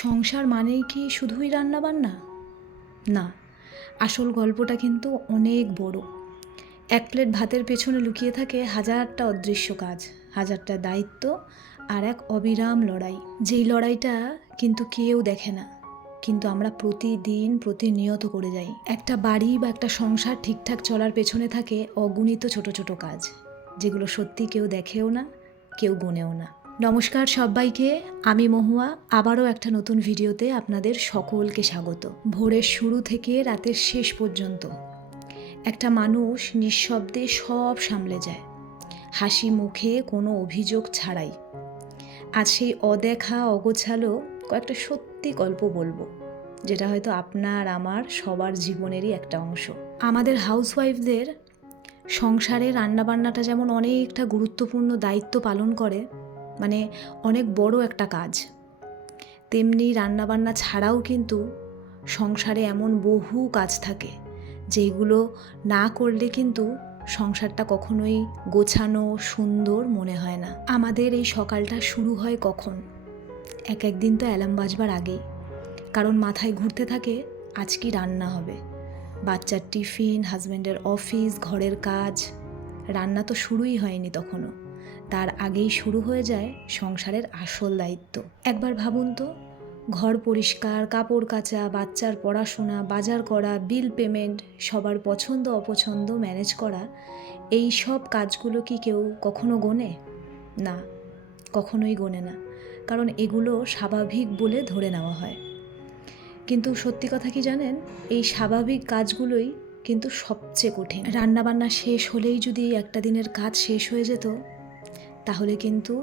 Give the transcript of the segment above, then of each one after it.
সংসার মানেই কি শুধুই রান্নাবান্না? না, আসল গল্পটা কিন্তু অনেক বড়। এক প্লেট ভাতের পেছনে লুকিয়ে থাকে হাজারটা অদৃশ্য কাজ, হাজারটা দায়িত্ব আর এক অবিরাম লড়াই। যেই লড়াইটা কিন্তু কেউ দেখে না, কিন্তু আমরা প্রতিদিন প্রতিনিয়ত করে যাই। একটা বাড়ি বা একটা সংসার ঠিকঠাক চলার পেছনে থাকে অগণিত ছোট ছোট কাজ, যেগুলো সত্যি কেউ দেখেও না, কেউ গোনেও না। নমস্কার সবাইকে, আমি মহুয়া। আবারও একটা নতুন ভিডিওতে আপনাদের সকলকে স্বাগত। ভোরের শুরু থেকে রাতের শেষ পর্যন্ত একটা মানুষ নিঃশব্দে সব সামলে যায়, হাসি মুখে, কোনো অভিযোগ ছাড়াই। আজ সেই অদেখা অগোছালো কয়েকটা সত্যি গল্প বলবো, যেটা হয়তো আপনার আমার সবার জীবনেরই একটা অংশ। আমাদের হাউসওয়াইফদের সংসারে রান্নাবান্নাটা যেমন অনেকটা গুরুত্বপূর্ণ দায়িত্ব পালন করে, মানে অনেক বড় একটা কাজ, তেমনি রান্নাবান্না ছাড়াও কিন্তু সংসারে এমন বহু কাজ থাকে যেগুলো না করলে কিন্তু সংসারটা কখনোই গোছানো সুন্দর মনে হয় না। আমাদের এই সকালটা শুরু হয় কখন? একদিন তো অ্যালার্ম বাজবার আগেই, কারণ মাথায় ঘুরতে থাকে আজ কি রান্না হবে। বাচ্চার টিফিন, হাজব্যান্ডের অফিস, ঘরের কাজ। রান্না তো শুরুই হয়নি তখনও, তার আগেই শুরু হয়ে যায় সংসারের আসল দায়িত্ব। একবার ভাবুন তো, ঘর পরিষ্কার, কাপড় কাচা, বাচ্চার পড়াশোনা, বাজার করা, বিল পেমেন্ট, সবার পছন্দ অপছন্দ ম্যানেজ করা, এই সব কাজগুলো কি কেউ কখনো গোনে? না, কখনোই গোনে না, কারণ এগুলো স্বাভাবিক বলে ধরে নেওয়া হয়। কিন্তু সত্যি কথা কি জানেন, এই স্বাভাবিক কাজগুলোই কিন্তু সবচেয়ে কঠিন। রান্নাবান্না শেষ হলেই যদি একটা দিনের কাজ শেষ হয়ে যেত, তাহলে কিন্তু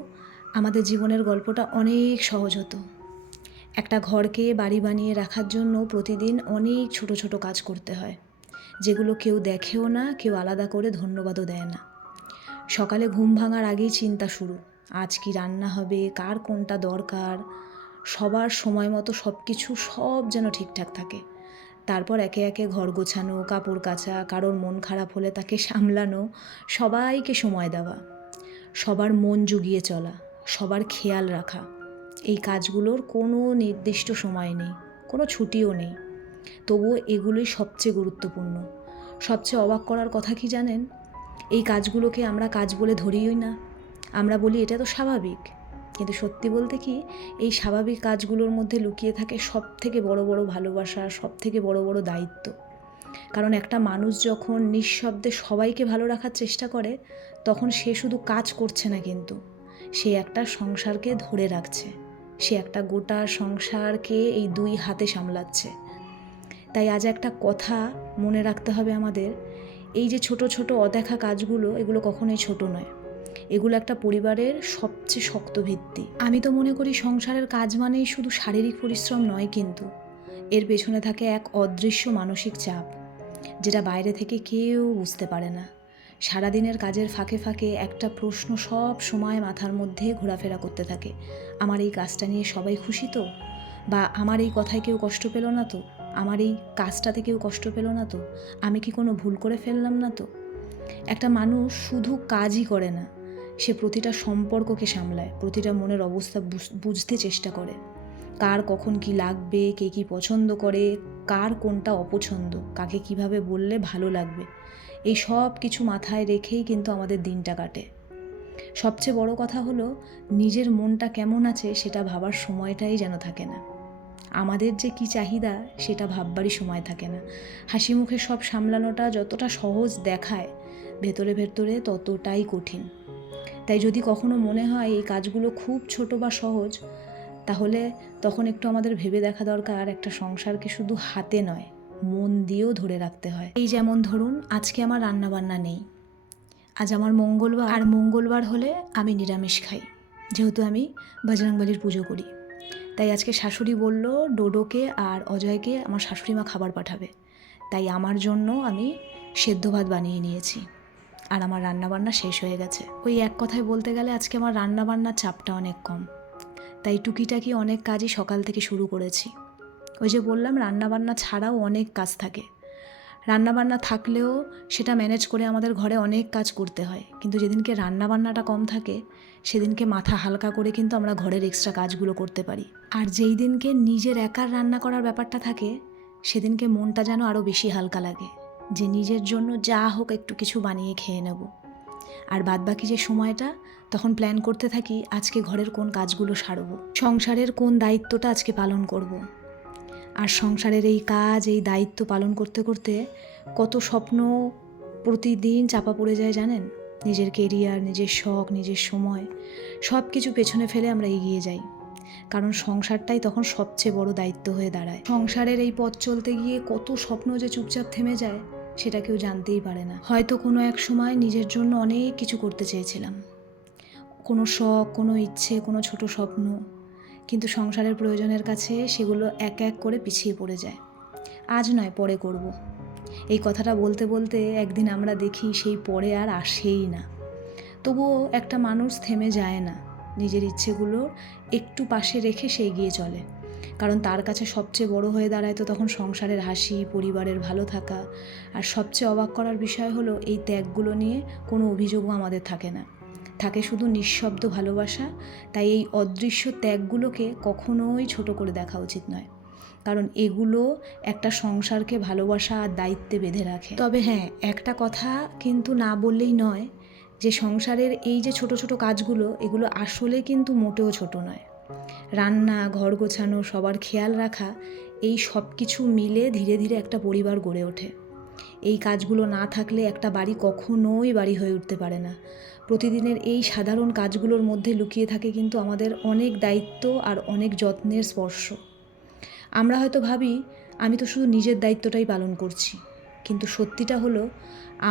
আমাদের জীবনের গল্পটা অনেক সহজ হতো। একটা ঘরকে বাড়ি বানিয়ে রাখার জন্য প্রতিদিন অনেক ছোট ছোট কাজ করতে হয়, যেগুলো কেউ দেখেও না, কেউ আলাদা করে ধন্যবাদও দেয় না। সকালে ঘুম ভাঙার আগেই চিন্তা শুরু, আজ কি রান্না হবে, কার কোনটা দরকার, সবার সময় মতো সব কিছু সব যেন ঠিকঠাক থাকে। তারপর একে একে ঘর গোছানো, কাপড় কাচা, কারোর মন খারাপ হলে তাকে সামলানো, সবাইকে সময় দেওয়া, সবার মন জুগিয়ে চলা, সবার খেয়াল রাখা। এই কাজগুলোর কোনো নির্দিষ্ট সময় নেই, কোনো ছুটিও নেই, তবুও এগুলোই সবচেয়ে গুরুত্বপূর্ণ। সবচেয়ে অবাক করার কথা কি জানেন, এই কাজগুলোকে আমরা কাজ বলে ধরিই না, আমরা বলি এটা তো স্বাভাবিক। কিন্তু সত্যি বলতে কি, এই স্বাভাবিক কাজগুলোর মধ্যে লুকিয়ে থাকে সব থেকে বড় বড় ভালোবাসা, সব থেকে বড় বড় দায়িত্ব। কারণ একটা মানুষ যখন নিঃশব্দে সবাইকে ভালো রাখার চেষ্টা করে, তখন সে শুধু কাজ করছে না, কিন্তু সে একটা সংসারকে ধরে রাখছে, সে একটা গোটা সংসারকে এই দুই হাতে সামলাচ্ছে। তাই আজ একটা কথা মনে রাখতে হবে আমাদের, এই যে ছোট ছোট অদেখা কাজগুলো, এগুলো কখনোই ছোট নয়, এগুলো একটা পরিবারের সবচেয়ে শক্ত ভিত্তি। আমি তো মনে করি সংসারের কাজ মানেই শুধু শারীরিক পরিশ্রম নয়, কিন্তু এর পেছনে থাকে এক অদৃশ্য মানসিক চাপ, যেটা বাইরে থেকে কেউ বুঝতে পারে না। সারাদিনের কাজের ফাঁকে ফাঁকে একটা প্রশ্ন সব সময় মাথার মধ্যে ঘোরাফেরা করতে থাকে, আমার এই কাজটা নিয়ে সবাই খুশি তো, বা আমার এই কথায় কেউ কষ্ট পেল না তো, আমার এই কাজটাতে কেউ কষ্ট পেল না তো, আমি কি কোনো ভুল করে ফেললাম না তো। একটা মানুষ শুধু কাজই করে না, সে প্রতিটা সম্পর্ককে সামলায়, প্রতিটা মনের অবস্থা বুঝতে চেষ্টা করে, কার কখন কি লাগবে, কে কি পছন্দ করে, কার কোনটা অপছন্দ, কাকে কিভাবে বললে ভালো লাগবে, এই সব কিছু মাথায় রেখেই কিন্তু আমাদের দিনটা কাটে। সবচেয়ে বড় কথা হলো, নিজের মনটা কেমন আছে সেটা ভাবার সময়টাই যেন থাকে না। আমাদের যে কি চাহিদা সেটা ভাববারই সময় থাকে না। হাসি মুখে সব সামলানোটা যতটা সহজ দেখায়, ভেতরে ভেতরে ততটাই কঠিন। তাই যদি কখনো মনে হয় এই কাজগুলো খুব ছোট বা সহজ, তাহলে তখন একটু আমাদের ভেবে দেখা দরকার, একটা সংসারকে শুধু হাতে নয়, মন দিয়েও ধরে রাখতে হয়। এই যেমন ধরুন, আজকে আমার রান্নাবান্না নেই, আজ আমার মঙ্গলবার, আর মঙ্গলবার হলে আমি নিরামিষ খাই, যেহেতু আমি বজরংবলির পুজো করি। তাই আজকে শাশুড়ি বলল ডোডোকে আর অজয়কে আমার শাশুড়ি মা খাবার পাঠাবে, তাই আমার জন্য আমি সেদ্ধ ভাত বানিয়ে নিয়েছি, আর আমার রান্নাবান্না শেষ হয়ে গেছে। ওই এক কথায় বলতে গেলে আজকে আমার রান্নাবান্নার চাপটা অনেক কম, তাই টুকিটাকি অনেক কাজই সকাল থেকে শুরু করেছি। ওই যে বললাম, রান্নাবান্না ছাড়াও অনেক কাজ থাকে। রান্নাবান্না থাকলেও সেটা ম্যানেজ করে আমাদের ঘরে অনেক কাজ করতে হয়, কিন্তু যেদিনকে রান্নাবান্নাটা কম থাকে সেদিনকে মাথা হালকা করে কিন্তু আমরা ঘরের এক্সট্রা কাজগুলো করতে পারি। আর যেই দিনকে নিজের একার রান্না করার ব্যাপারটা থাকে সেদিনকে মনটা যেন আরও বেশি হালকা লাগে, যে নিজের জন্য যা হোক একটু কিছু বানিয়ে খেয়ে নেব। আর বাদবাকি যে সময়টা তখন প্ল্যান করতে থাকি আজকে ঘরের কোন কাজগুলো সারব, সংসারের কোন দায়িত্বটা আজকে পালন করব। আর সংসারের এই কাজ, এই দায়িত্ব পালন করতে করতে কত স্বপ্ন প্রতিদিন চাপা পড়ে যায় জানেন। নিজের কেরিয়ার, নিজের শখ, নিজের সময় সব কিছু পেছনে ফেলে আমরা এগিয়ে যাই, কারণ সংসারটাই তখন সবচেয়ে বড় দায়িত্ব হয়ে দাঁড়ায়। সংসারের এই পথ চলতে গিয়ে কত স্বপ্ন যে চুপচাপ থেমে যায় সেটা কেউ জানতেই পারে না। হয়তো কোনো এক সময় নিজের জন্য অনেক কিছু করতে চেয়েছিলাম, কোনো শখ, কোনো ইচ্ছে, কোনো ছোট স্বপ্ন, কিন্তু সংসারের প্রয়োজনের কাছে সেগুলো এক এক করে পিছিয়ে পড়ে যায়। আজ নয়, পরে করব, এই কথাটা বলতে বলতে একদিন আমরা দেখি সেই পরে আর আসেই না। তবুও একটা মানুষ থেমে যায় না, নিজের ইচ্ছেগুলো একটু পাশে রেখে সে এগিয়ে চলে, কারণ তার কাছে সবচেয়ে বড় হয়ে দাঁড়ায় তো তখন সংসারের হাসি, পরিবারের ভালো থাকা। আর সবচেয়ে অবাক করার বিষয় হলো এই ত্যাগগুলো নিয়ে কোনো অভিযোগও আমাদের থাকে না, থাকে শুধু নিঃশব্দ ভালোবাসা। তাই এই অদৃশ্য ত্যাগগুলোকে কখনোই ছোট করে দেখা উচিত নয়, কারণ এগুলো একটা সংসারকে ভালোবাসা আর দায়িত্বে বেঁধে রাখে। তবে হ্যাঁ, একটা কথা কিন্তু না বললেই নয়, যে সংসারের এই যে ছোট ছোট কাজগুলো, এগুলো আসলে কিন্তু মোটেও ছোট নয়। রান্না, ঘর গোছানো, সবার খেয়াল রাখা, এই সব কিছু মিলে ধীরে ধীরে একটা পরিবার গড়ে ওঠে। এই কাজগুলো না থাকলে একটা বাড়ি কখনোই বাড়ি হয়ে উঠতে পারে না। প্রতিদিনের এই সাধারণ কাজগুলোর মধ্যে লুকিয়ে থাকে কিন্তু আমাদের অনেক দায়িত্ব আর অনেক যত্নের স্পর্শ। আমরা হয়তো ভাবি আমি তো শুধু নিজের দায়িত্বটাই পালন করছি, কিন্তু সত্যিটা হলো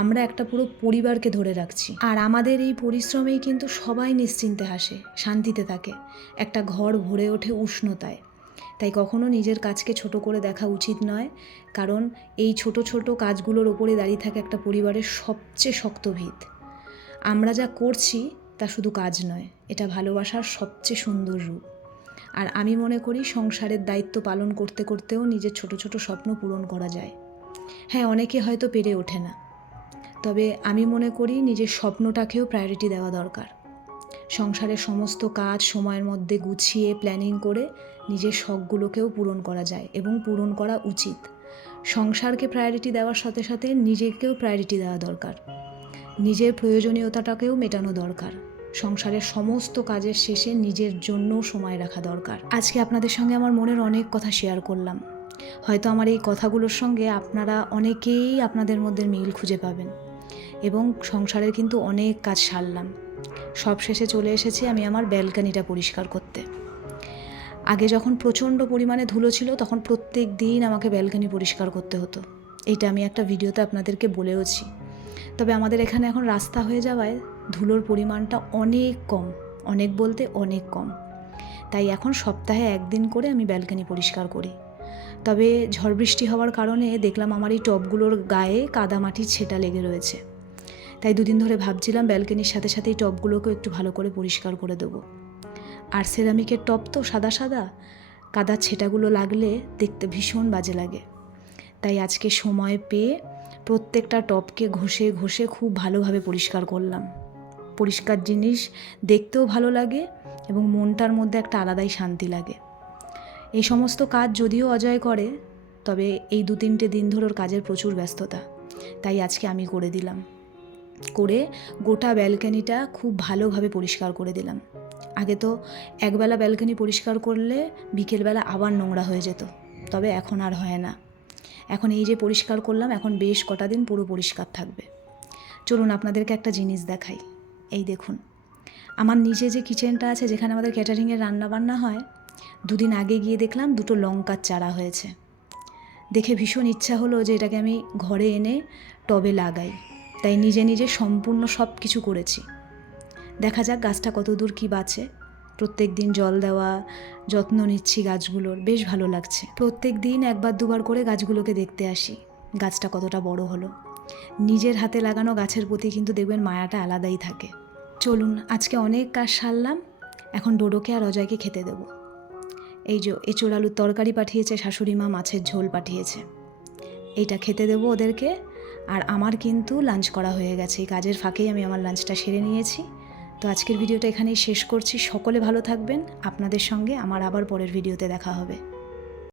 আমরা একটা পুরো পরিবারকে ধরে রাখছি। আর আমাদের এই পরিশ্রমেই কিন্তু সবাই নিশ্চিন্তে হাসে, শান্তিতে থাকে, একটা ঘর ভরে ওঠে উষ্ণতায়। তাই কখনো নিজের কাজকে ছোট করে দেখা উচিত নয়, কারণ এই ছোট ছোট কাজগুলোর ওপরে দাঁড়িয়ে থাকে একটা পরিবারের সবচেয়ে শক্ত ভিত। আমরা যা করছি তা শুধু কাজ নয়, এটা ভালোবাসার সবচেয়ে সুন্দর রূপ। আর আমি মনে করি সংসারের দায়িত্ব পালন করতে করতেও নিজের ছোট ছোট স্বপ্ন পূরণ করা যায়। হ্যাঁ, অনেকে হয়তো পেরে ওঠে না, তবে আমি মনে করি নিজের স্বপ্নটাকেও প্রায়োরিটি দেওয়া দরকার। সংসারের সমস্ত কাজ সময়ের মধ্যে গুছিয়ে প্ল্যানিং করে নিজের শখগুলোকেও পূরণ করা যায় এবং পূরণ করা উচিত। সংসারকে প্রায়োরিটি দেওয়ার সাথে সাথে নিজেকেও প্রায়োরিটি দেওয়া দরকার, নিজের প্রয়োজনীয়তাটাকেও মেটানো দরকার। সংসারের সমস্ত কাজের শেষে নিজের জন্যও সময় রাখা দরকার। আজকে আপনাদের সঙ্গে আমার মনের অনেক কথা শেয়ার করলাম। হয়তো আমার এই কথাগুলোর সঙ্গে আপনারা অনেকেই আপনাদের মধ্যে মিল খুঁজে পাবেন। এবং সংসারের কিন্তু অনেক কাজ সারলাম, সব শেষে চলে এসেছি আমি আমার ব্যালকনিটা পরিষ্কার করতে। আগে যখন প্রচণ্ড পরিমাণে ধুলো ছিল তখন প্রত্যেক দিন আমাকে ব্যালকনি পরিষ্কার করতে হতো, এইটা আমি একটা ভিডিওতে আপনাদেরকে বলেওছি। তবে আমাদের এখানে এখন রাস্তা হয়ে যাওয়ায় ধুলোর পরিমাণটা অনেক কম, অনেক বলতে অনেক কম। তাই এখন সপ্তাহে একদিন করে আমি ব্যালকনি পরিষ্কার করি। তবে ঝড় বৃষ্টি হওয়ার কারণে দেখলাম আমার এই টবগুলোর গায়ে কাদামাটির ছেটা লেগে রয়েছে। তাই দুদিন ধরে ভাবছিলাম ব্যালকনির সাথে সাথে এই টবগুলোকেও একটু ভালো করে পরিষ্কার করে দেবো। আর সেরামিকের টব তো সাদা সাদা, কাদার ছেটাগুলো লাগলে দেখতে ভীষণ বাজে লাগে। তাই আজকে সময় পেয়ে প্রত্যেকটা টবকে ঘষে ঘষে খুব ভালোভাবে পরিষ্কার করলাম। পরিষ্কার জিনিস দেখতেও ভালো লাগে এবং মনটার মধ্যে একটা আলাদাই শান্তি লাগে। এই সমস্ত কাজ যদিও অজয় করে, তবে এই 2-3 দিন ধরে ওর কাজের প্রচুর ব্যস্ততা, তাই আজকে আমি করে দিলাম। করে গোটা ব্যালকনিটা খুব ভালোভাবে পরিষ্কার করে দিলাম। আগে তো একবেলা ব্যালকনি পরিষ্কার করলে বিকেলবেলা আবার নোংরা হয়ে যেত, তবে এখন আর হয় না। এখন এই যে পরিষ্কার করলাম, এখন বেশ কটা দিন পুরো পরিষ্কার থাকবে। চলুন আপনাদেরকে একটা জিনিস দেখাই। এই দেখুন, আমার নিচে যে কিচেনটা আছে যেখানে আমাদের ক্যাটারিংয়ের রান্নাবান্না হয়, 2 দিন আগে গিয়ে দেখলাম 2টো লঙ্কার চারা হয়েছে। দেখে ভীষণ ইচ্ছা হলো যে এটাকে আমি ঘরে এনে টবে লাগাই। তাই নিজে নিজে সম্পূর্ণ সব কিছু করেছি। দেখা যাক গাছটা কত দূর কী বাঁচে। প্রত্যেক দিন জল দেওয়া, যত্ন নিচ্ছি গাছগুলোর, বেশ ভালো লাগছে। প্রত্যেক দিন 1-2বার করে গাছগুলোকে দেখতে আসি গাছটা কতটা বড় হলো। নিজের হাতে লাগানো গাছের প্রতি কিন্তু দেখবেন মায়াটা আলাদাই থাকে। চলুন, আজকে অনেক কাজ সারলাম, এখন ডোডোকে আর অজয়কে খেতে দেবো। এই যে এঁচোড় আলুর তরকারি পাঠিয়েছে শাশুড়ি মা, মাছের ঝোল পাঠিয়েছে। এইটা খেতে দেবো ওদেরকে। আর আমার কিন্তু লাঞ্চ করা হয়ে গেছে, এই কাজের ফাঁকেই আমি আমার লাঞ্চটা সেরে নিয়েছি। তো আজকের ভিডিওটা এখানেই শেষ করছি। সকলে ভালো থাকবেন। আপনাদের সঙ্গে আমার আবার পরের ভিডিওতে দেখা হবে।